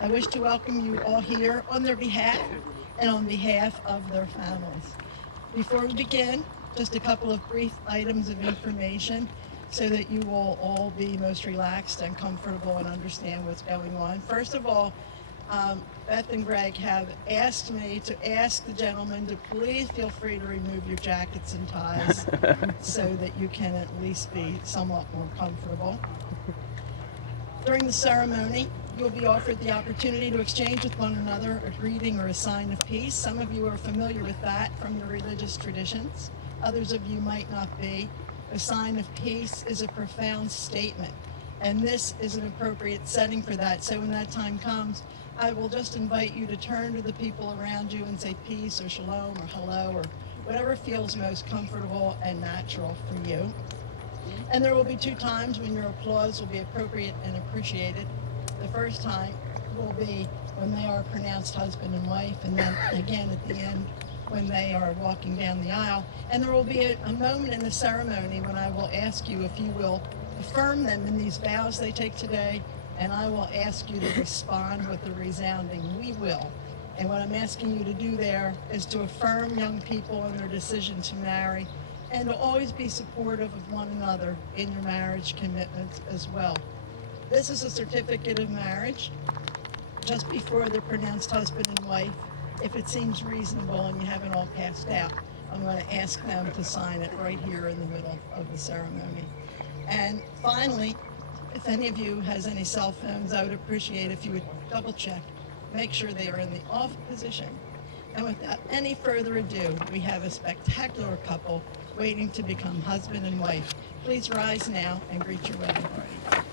I wish to welcome you all here on their behalf and on behalf of their families. Before we begin, just a couple of brief items of information so that you will all be most relaxed and comfortable and understand what's going on. First of all, Beth and Greg have asked me to ask the gentlemen to please feel free to remove your jackets and ties so that you can at least be somewhat more comfortable. During the ceremony, you'll be offered the opportunity to exchange with one another a greeting or a sign of peace. Some of you are familiar with that from your religious traditions. Others of you might not be. A sign of peace is a profound statement, and this is an appropriate setting for that. So when that time comes, I will just invite you to turn to the people around you and say peace or shalom or hello or whatever feels most comfortable and natural for you. And there will be two times when your applause will be appropriate and appreciated. The first time will be when they are pronounced husband and wife, and then again at the end when they are walking down the aisle. And there will be a moment in the ceremony when I will ask you if you will affirm them in these vows they take today, and I will ask you to respond with a resounding, "We will." And what I'm asking you to do there is to affirm young people in their decision to marry and to always be supportive of one another in your marriage commitments as well. This is a certificate of marriage. Just before they're pronounced husband and wife, if it seems reasonable and you haven't all passed out, I'm going to ask them to sign it right here in the middle of the ceremony. And finally, if any of you has any cell phones, I would appreciate if you would double check, make sure they are in the off position. And without any further ado, we have a spectacular couple waiting to become husband and wife. Please rise now and greet your wedding party.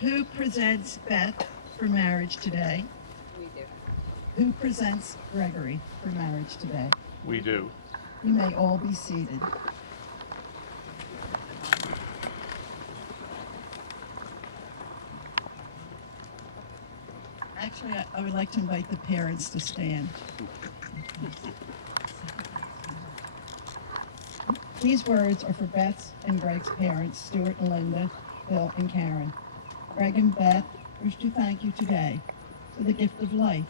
Who presents Beth for marriage today? We do. Who presents Gregory for marriage today? We do. You may all be seated. Actually, I would like to invite the parents to stand. These words are for Beth's and Greg's parents, Stuart and Linda, Bill and Karen. Greg and Beth wish to thank you today for the gift of life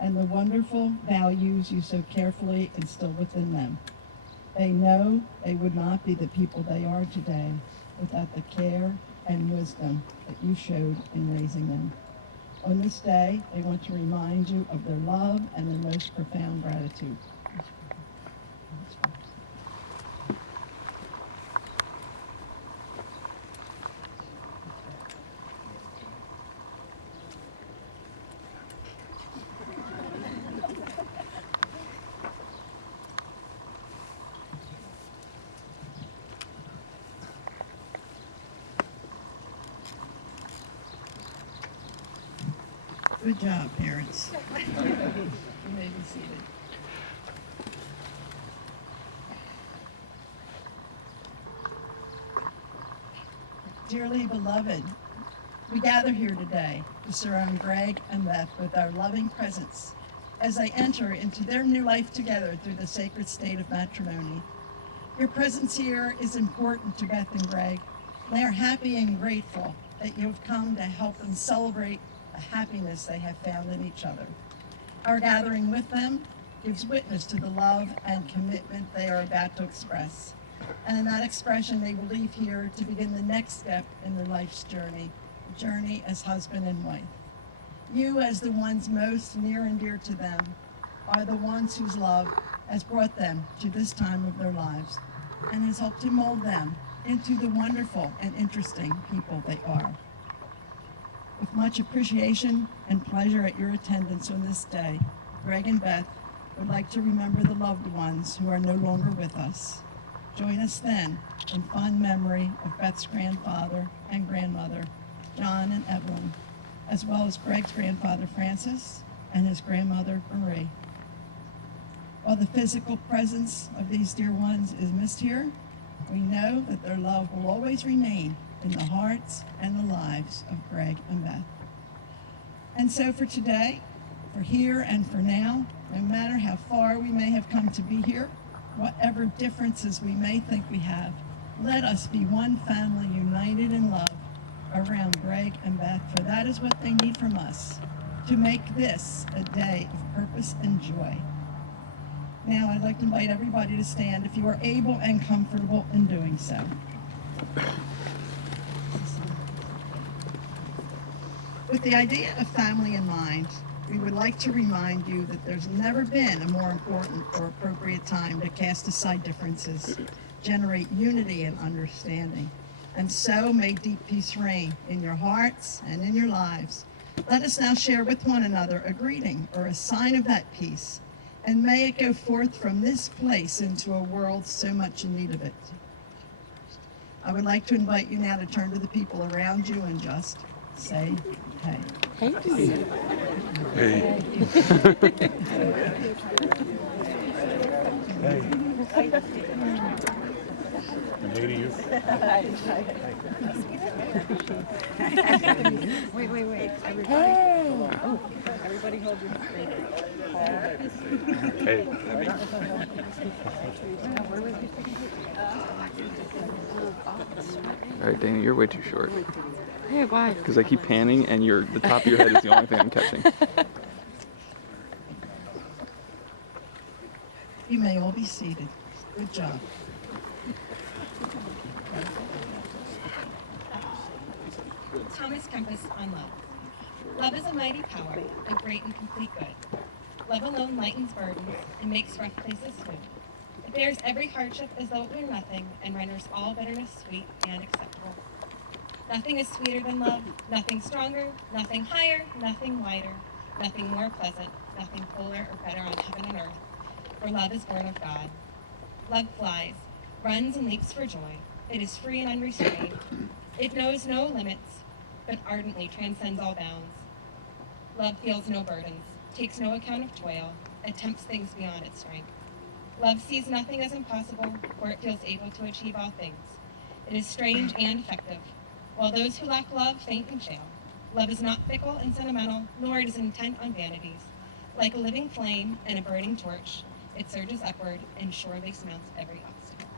and the wonderful values you so carefully instill within them. They know they would not be the people they are today without the care and wisdom that you showed in raising them. On this day, they want to remind you of their love and their most profound gratitude. Good job, parents. You may be seated. Dearly beloved, we gather here today to surround Greg and Beth with our loving presence as they enter into their new life together through the sacred state of matrimony. Your presence here is important to Beth and Greg. They are happy and grateful that you have come to help them celebrate the happiness they have found in each other. Our gathering with them gives witness to the love and commitment they are about to express. And in that expression, they will leave here to begin the next step in their life's journey, the journey as husband and wife. You, as the ones most near and dear to them, are the ones whose love has brought them to this time of their lives and has helped to mold them into the wonderful and interesting people they are. With much appreciation and pleasure at your attendance on this day, Greg and Beth would like to remember the loved ones who are no longer with us. Join us then in fond memory of Beth's grandfather and grandmother, John and Evelyn, as well as Greg's grandfather, Francis, and his grandmother, Marie. While the physical presence of these dear ones is missed here, we know that their love will always remain in the hearts and the lives of Greg and Beth. And so for today, for here and for now, no matter how far we may have come to be here, whatever differences we may think we have, let us be one family united in love around Greg and Beth, for that is what they need from us, to make this a day of purpose and joy. Now I'd like to invite everybody to stand if you are able and comfortable in doing so. With the idea of family in mind, we would like to remind you that there's never been a more important or appropriate time to cast aside differences, generate unity and understanding, and so may deep peace reign in your hearts and in your lives. Let us now share with one another a greeting or a sign of that peace, and may it go forth from this place into a world so much in need of it. I would like to invite you now to turn to the people around you and just say, hey. Hey. Hey. Hey to you. Wait. Everybody hold your Hey. All right, Dana, you're way too short. Hey, why? Because I keep panning, and the top of your head is the only thing I'm catching. You may all be seated. Good job. Thomas Kempis on love. Love is a mighty power, a great and complete good. Love alone lightens burdens and makes rough places smooth. It bears every hardship as though it were nothing and renders all bitterness sweet and acceptable. Nothing is sweeter than love, nothing stronger, nothing higher, nothing wider, nothing more pleasant, nothing fuller or better on heaven and earth for love is born of God. Love flies, runs and leaps for joy. It is free and unrestrained. It knows no limits, but ardently transcends all bounds. Love feels no burdens, takes no account of toil, attempts things beyond its strength. Love sees nothing as impossible, for it feels able to achieve all things. It is strange and effective. While those who lack love faint and fail, love is not fickle and sentimental, nor it is intent on vanities. Like a living flame and a burning torch, it surges upward and surely surmounts every obstacle.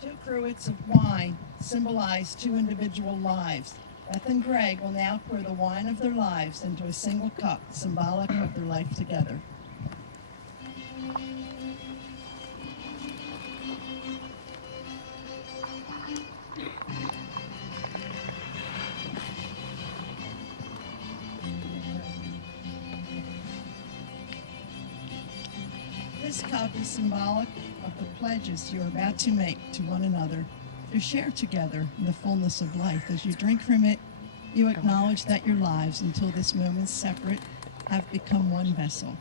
Two cruets of wine symbolize two individual lives. Beth and Greg will now pour the wine of their lives into a single cup, symbolic of their life together. This cup is symbolic of the pledges you are about to make to one another to share together in the fullness of life. As you drink from it, you acknowledge that your lives, until this moment separate, have become one vessel,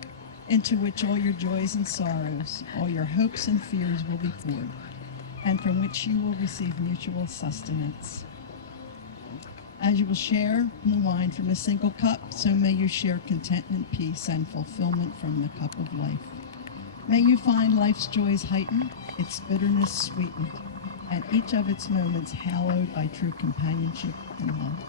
into which all your joys and sorrows, all your hopes and fears will be poured, and from which you will receive mutual sustenance. As you will share the wine from a single cup, so may you share contentment, peace, and fulfillment from the cup of life. May you find life's joys heightened, its bitterness sweetened, and each of its moments hallowed by true companionship and love.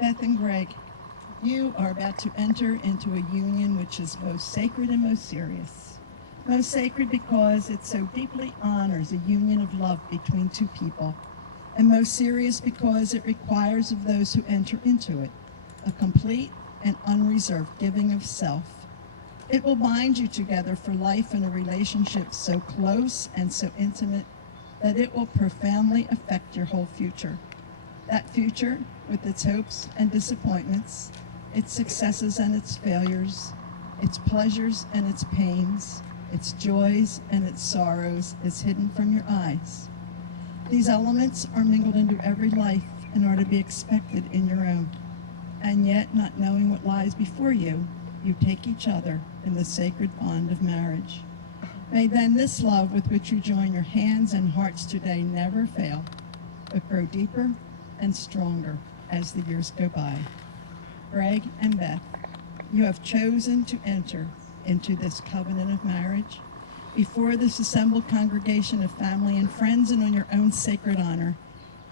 Beth and Greg, you are about to enter into a union which is most sacred and most serious. Most sacred because it so deeply honors a union of love between two people, and most serious because it requires of those who enter into it a complete and unreserved giving of self. It will bind you together for life in a relationship so close and so intimate that it will profoundly affect your whole future. That future, with its hopes and disappointments, its successes and its failures, its pleasures and its pains, its joys and its sorrows, is hidden from your eyes. These elements are mingled into every life and are to be expected in your own. And yet, not knowing what lies before you, you take each other in the sacred bond of marriage. May then this love with which you join your hands and hearts today never fail, but grow deeper and stronger as the years go by. Greg and Beth, you have chosen to enter into this covenant of marriage. Before this assembled congregation of family and friends and on your own sacred honor,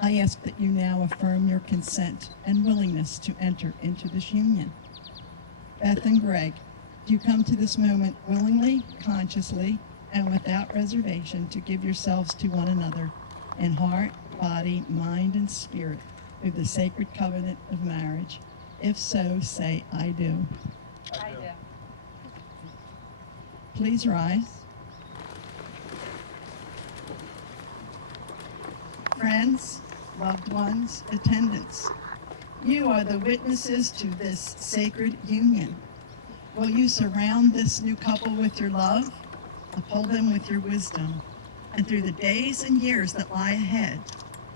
I ask that you now affirm your consent and willingness to enter into this union. Beth and Greg, do you come to this moment willingly, consciously, and without reservation to give yourselves to one another in heart, body, mind, and spirit through the sacred covenant of marriage? If so, say, I do. I do. Please rise. Friends, loved ones, attendants, you are the witnesses to this sacred union. Will you surround this new couple with your love, uphold them with your wisdom, and through the days and years that lie ahead,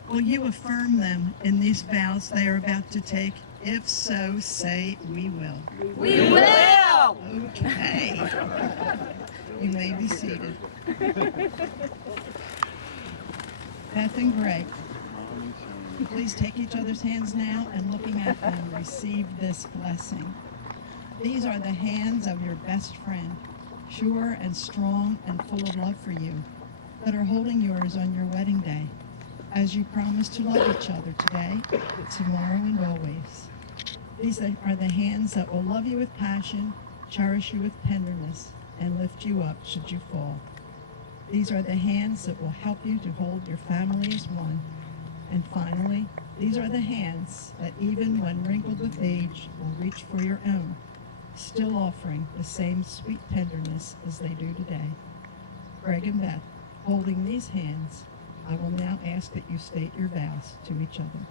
will you affirm them in these vows they are about to take? If so, say, we will. We will! Okay. You may be seated. Beth and Greg, please take each other's hands now and looking at them, receive this blessing. These are the hands of your best friend, sure and strong and full of love for you, that are holding yours on your wedding day, as you promise to love each other today, tomorrow, and always. These are the hands that will love you with passion, cherish you with tenderness, and lift you up should you fall. These are the hands that will help you to hold your family as one. And finally, these are the hands that even when wrinkled with age will reach for your own, still offering the same sweet tenderness as they do today. Greg and Beth, holding these hands, I will now ask that you state your vows to each other.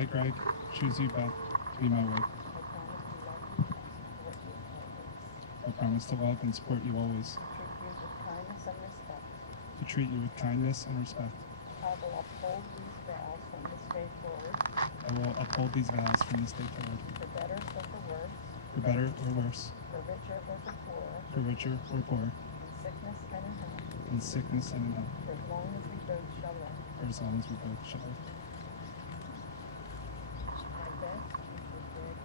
I, Greg, choose you, Beth, to be my wife. I promise to love and support you always. To treat you with kindness and respect. I will uphold these vows from this day forward, I will uphold these vows from this day forward. for better or for worse, For better or worse. for richer or for poorer, For richer or poorer. in sickness and in health, In sickness and in health. for as long as we both shall live. For as long as we both shall live. I, Beth, choose you, Greg.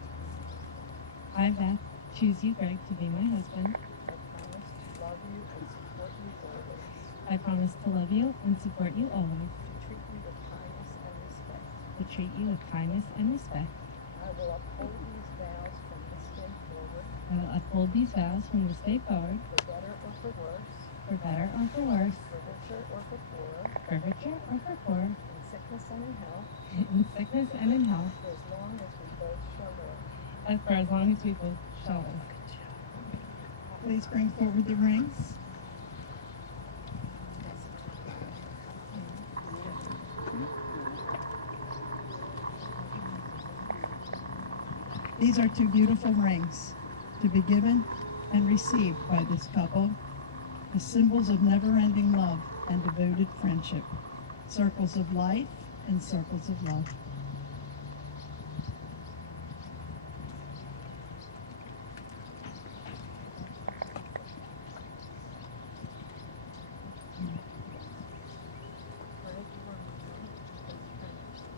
I, Beth, choose you, Greg, to be my husband. I promise to love you and support you always, I promise to love you and support you always, to treat you with kindness and respect. to treat you with kindness and respect. I will uphold these vows from this day forward, I will uphold these vows from this day forward, for better or for worse, for better or for worse, for richer or for poorer, for richer or for poor, in sickness and in health, in sickness and in health, for as long as we both shall live. as for as long as we both shall live. Please bring forward the rings. These are two beautiful rings to be given and received by this couple as symbols of never-ending love and devoted friendship, circles of life and circles of love.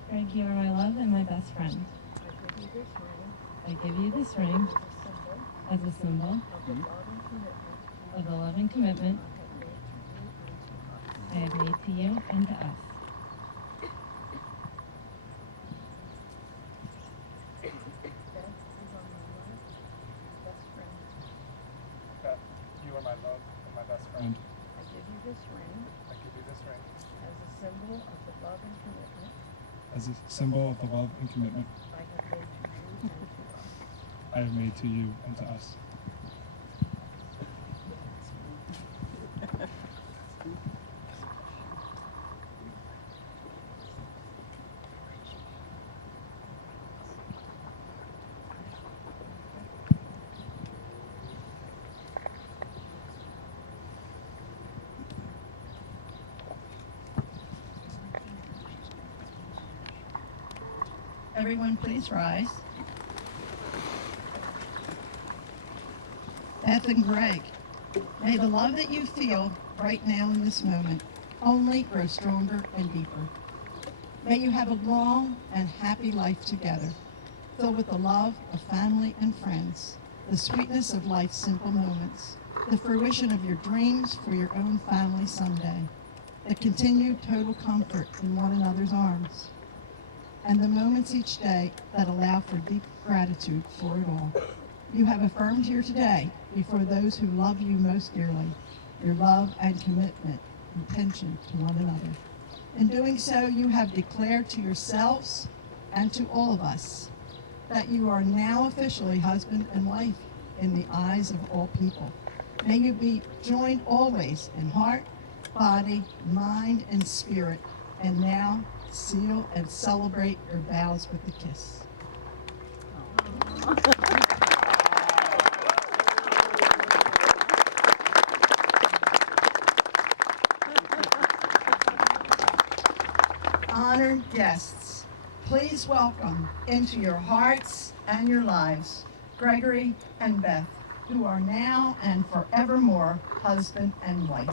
Greg, you are my love and my best friend. Greg, you are my love and my best friend. I give you this ring I give you this ring as a symbol as a symbol of the love and commitment of the love and commitment I have made to you and to us. Beth, you are my love and my best friend. I give you this ring I give you this ring as a symbol of the love and commitment as a symbol of the love and commitment I have made to you and to us. I have made to you and to us. Everyone, please rise. Beth and Greg, may the love that you feel right now in this moment only grow stronger and deeper. May you have a long and happy life together, filled with the love of family and friends, the sweetness of life's simple moments, the fruition of your dreams for your own family someday, the continued total comfort in one another's arms, and the moments each day that allow for deep gratitude for it all. You have affirmed here today, before those who love you most dearly, your love and commitment and attention to one another. In doing so, you have declared to yourselves and to all of us that you are now officially husband and wife in the eyes of all people. May you be joined always in heart, body, mind, and spirit, and now seal and celebrate your vows with a kiss. Honored guests, please welcome into your hearts and your lives Gregory and Beth, who are now and forevermore husband and wife.